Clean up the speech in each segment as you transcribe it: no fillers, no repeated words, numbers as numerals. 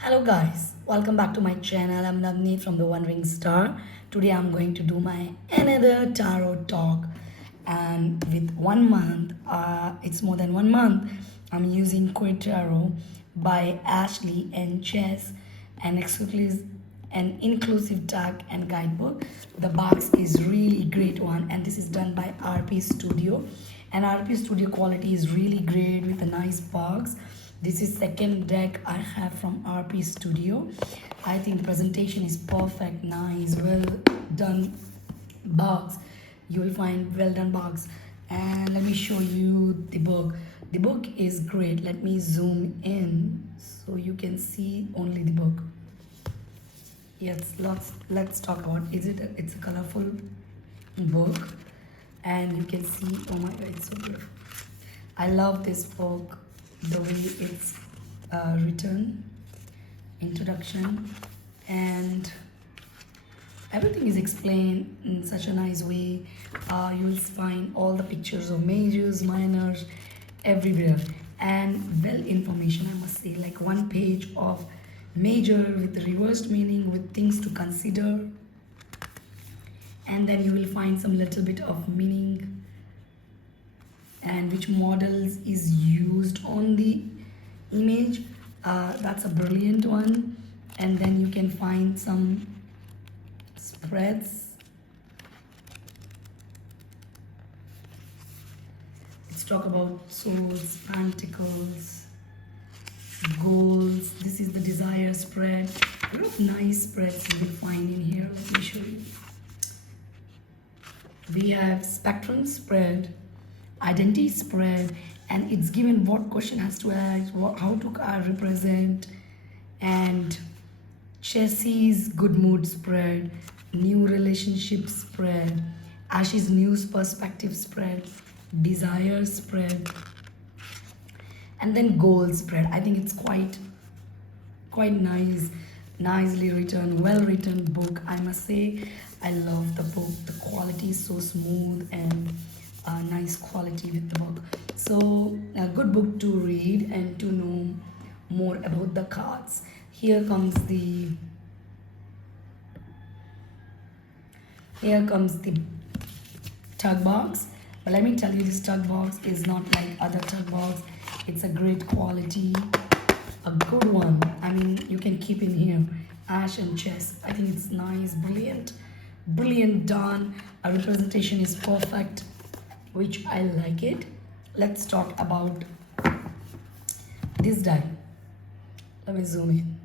Hello guys, welcome back to my channel. I'm Navneet from the Wandering Star. Today I'm going to do my another tarot talk, and with 1 month, it's more than 1 month. I'm using Queer Tarot by Ashley and Chess, an inclusive tag and guidebook. The box is really great one, and this is done by RP Studio, and RP Studio quality is really great with a nice box. This is second deck I have from RP Studio. I think presentation is perfect, nice, well done box. You will find well done box. And let me show you the book. The book is great. Let me zoom in so you can see only the book. Yes, let's talk about it's a colorful book, and you can see, oh my god, it's so beautiful. I love this book, the way it's written, introduction, and everything is explained in such a nice way. You'll find all the pictures of majors, minors, everywhere, and well information, I must say, like one page of major with the reversed meaning with things to consider, and then you will find some little bit of meaning and which models is used on the image. That's a brilliant one. And then you can find some spreads. Let's talk about swords, pentacles, goals. This is the desire spread. A lot of nice spreads you will find in here. Let me show you. We have spectrum spread, identity spread, and it's given what question has to ask, how to represent, and Chessie's good mood spread, new relationship spread, Ash's news perspective spread, desire spread, and then goal spread. I think it's quite nice, nicely written, well written book, I must say. I love the book. The quality is so smooth and nice quality with the book. So a good book to read and to know more about the cards. Here comes the tug box. But let me tell you, this tug box is not like other tug box. It's a great quality, a good one. I mean, you can keep in here Ash and Chess. I think it's nice, brilliant done. Our representation is perfect, which I like it. Let's talk about this die. Let me zoom in.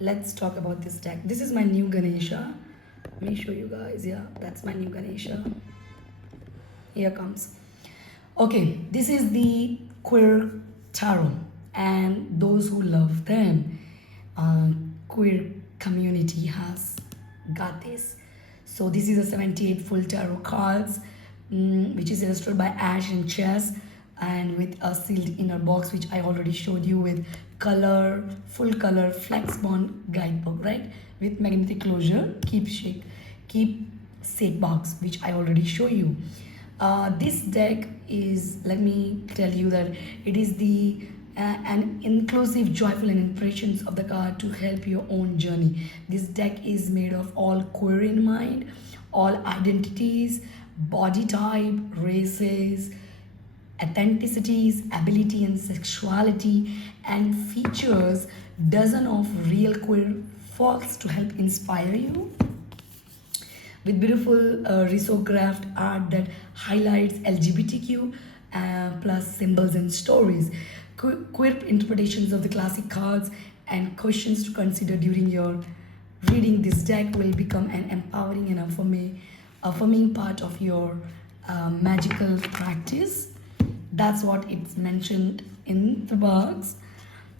Let's talk about this deck. This is my new Ganesha. Let me show you guys. Yeah, that's my new Ganesha. Here comes. Okay, this is the Queer Tarot, and those who love them, queer community has got this. So this is a 78 full tarot cards, which is illustrated by Ash and Chess, and with a sealed inner box, which I already showed you, with color, full color flex bond guidebook, right? With magnetic closure, keep safe box, which I already show you. This deck is, let me tell you that it is the an inclusive, joyful, and impressions of the card to help your own journey. This deck is made of all queer in mind, all identities, body type, races, ethnicities, ability, and sexuality, and features dozen of real queer folks to help inspire you, with beautiful risographed art that highlights LGBTQ plus symbols and stories, queer interpretations of the classic cards, and questions to consider during your reading. This deck will become an empowering and affirming part of your magical practice. That's what it's mentioned in the box.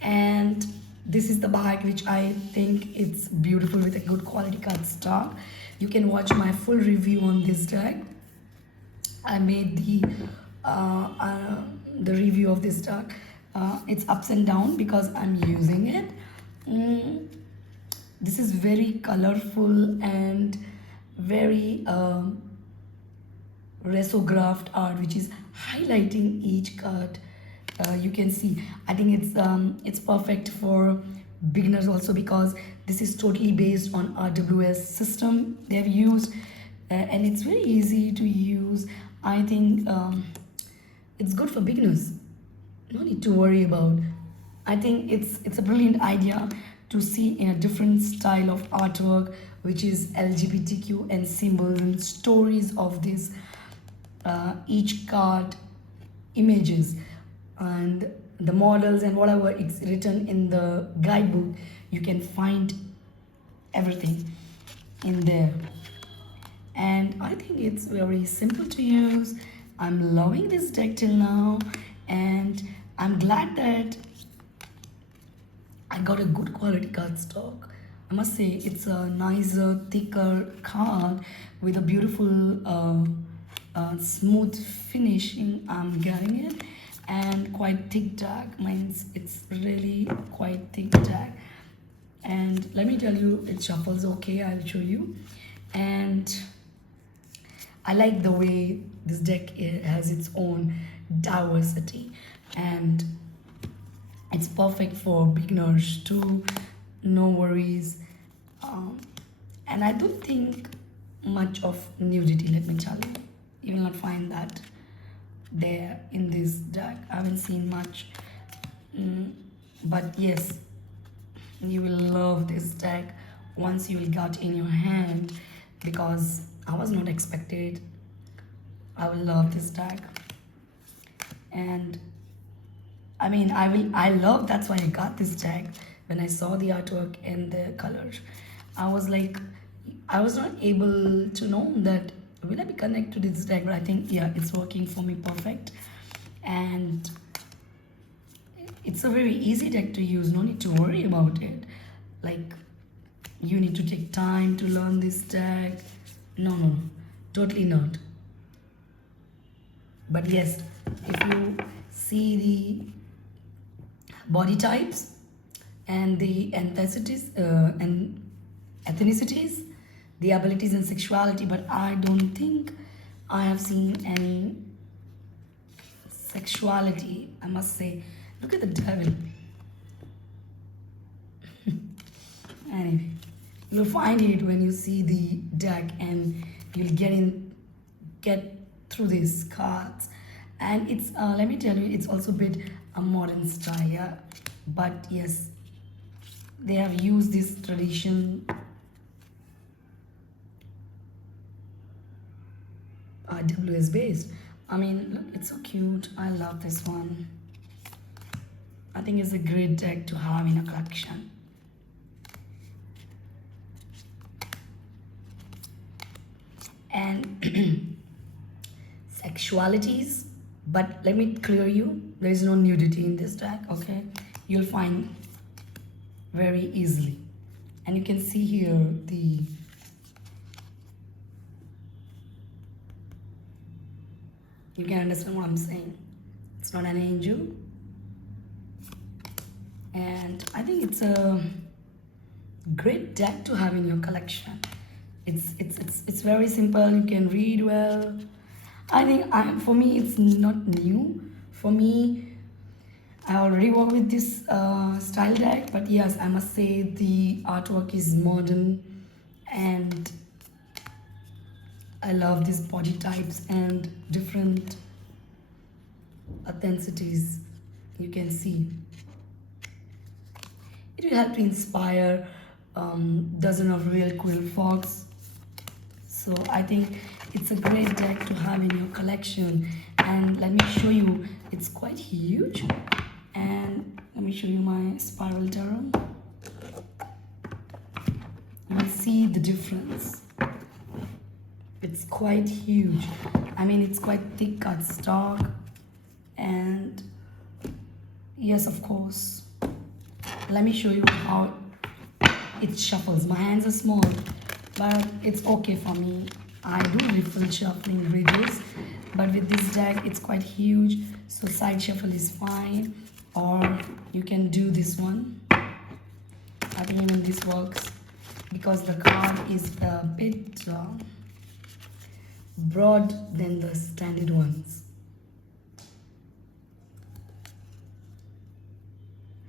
And this is the bag, which I think it's beautiful with a good quality cardstock. You can watch my full review on this deck. I made the review of this deck. It's ups and down because I'm using it. This is very colorful and very risographed art, which is highlighting each card you can see. I think it's perfect for beginners also, because this is totally based on RWS system they have used, and it's very easy to use. I think it's good for beginners. No need to worry about. I think it's a brilliant idea to see in a different style of artwork, which is LGBTQ and symbols and stories of this, each card images and the models and whatever it's written in the guidebook. You can find everything in there, and I think it's very simple to use. I'm loving this deck till now, and I'm glad that I got a good quality cardstock. I must say it's a nicer, thicker card with a beautiful, smooth finishing. I'm getting it, and quite thick tag. Means it's really quite thick tag. And let me tell you, it shuffles okay. I'll show you, and I like the way this deck has its own diversity, and it's perfect for beginners too. No worries. And I don't think much of nudity, let me tell you. You will not find that there in this deck. I haven't seen much. But yes, you will love this deck once you will got in your hand, because I was not expected. I will love this deck. And I mean, I love, that's why I got this deck. When I saw the artwork and the colors, I was like, I was not able to know that will I be connected to this deck, but I think, yeah, it's working for me perfect. And it's a very easy deck to use, no need to worry about it. Like, you need to take time to learn this deck. No, totally not. But yes, if you see the body types and the ethnicities, the abilities and sexuality, but I don't think I have seen any sexuality, I must say. Look at the devil. Anyway, you'll find it when you see the deck, and you'll get through these cards. And it's let me tell you, it's also a bit a modern style, yeah. But yes, they have used this tradition RWS based. I mean, look, it's so cute. I love this one. I think it's a great deck to have in a collection. And sexualities, but let me clear you, there is no nudity in this deck, okay? You'll find very easily. And you can see here you can understand what I'm saying. It's not an angel. And I think it's a great deck to have in your collection. It's very simple. You can read well. I think for me it's not new. For me, I already work with this style deck, but yes, I must say the artwork is modern, and I love these body types and different ethnicities. You can see it will help to inspire dozen of real quill fox. So I think it's a great deck to have in your collection. And let me show you, it's quite huge. And let me show you my spiral tarot. You will see the difference. It's quite huge. I mean, it's quite thick cardstock. And yes, of course. Let me show you how it shuffles. My hands are small, but it's okay for me. I do refill shuffling bridges, but with this deck it's quite huge, so side shuffle is fine, or you can do this one. I think even this works because the card is a bit broad than the standard ones.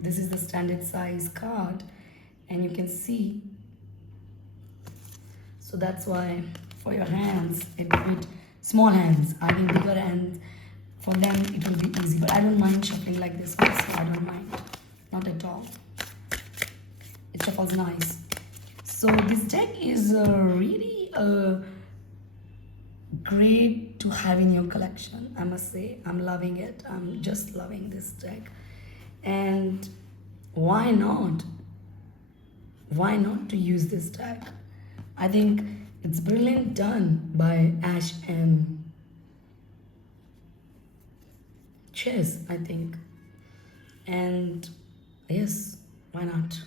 this is the standard size card, and you can see. So that's why for your hands, it fit small hands. I think bigger hands, for them it will be easy. But I don't mind shuffling like this, so I don't mind, not at all. It shuffles nice. So this deck is really great to have in your collection. I must say, I'm loving it. I'm just loving this deck. And why not? Why not to use this deck? I think it's brilliant done by Ash and Chess, I think. And yes, why not?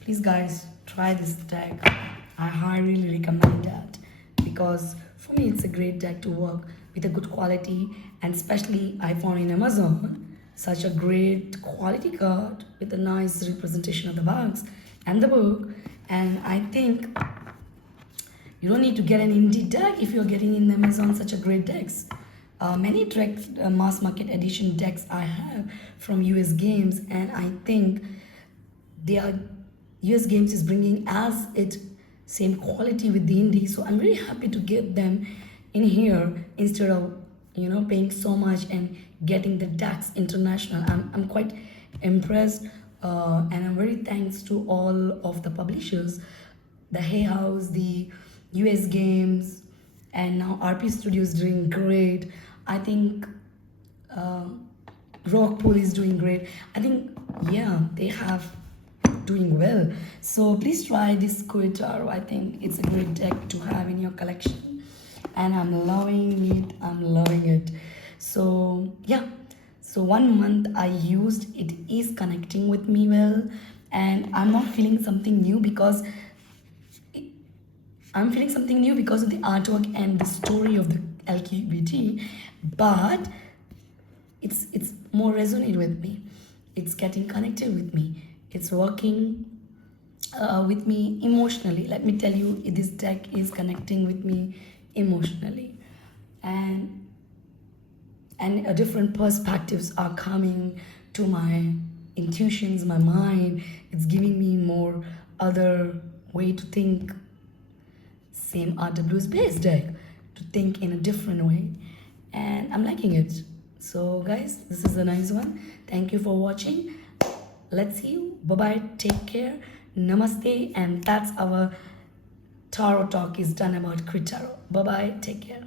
Please guys, try this deck. I highly recommend that, because for me it's a great deck to work with a good quality, and especially I found in Amazon such a great quality card with a nice representation of the box and the book. And I think you don't need to get an indie deck if you're getting in Amazon such a great decks. Many direct mass market edition decks I have from US Games, and I think they are US Games is bringing as it same quality with the indie. So I'm very happy to get them in here instead of paying so much and getting the decks international. I'm quite impressed, and I'm very thanks to all of the publishers, the Hay House, the US Games, and now RP Studios doing great. I think Rockpool is doing great. I think, yeah, they have doing well. So please try this Koetaro. I think it's a great deck to have in your collection, and I'm loving it. I'm loving it. So yeah, so 1 month I used it, is connecting with me well, and I'm not feeling something new because I'm feeling something new because of the artwork and the story of the LQBT, but it's more resonant with me. It's getting connected with me. It's working with me emotionally. Let me tell you, this deck is connecting with me emotionally, and different perspectives are coming to my intuitions, my mind. It's giving me more other way to think. Same RW's base deck, to think in a different way, and I'm liking it. So guys, this is a nice one. Thank you for watching. Let's see you. Bye bye. Take care. Namaste. And that's our tarot talk is done about Koetaro. Bye bye. Take care.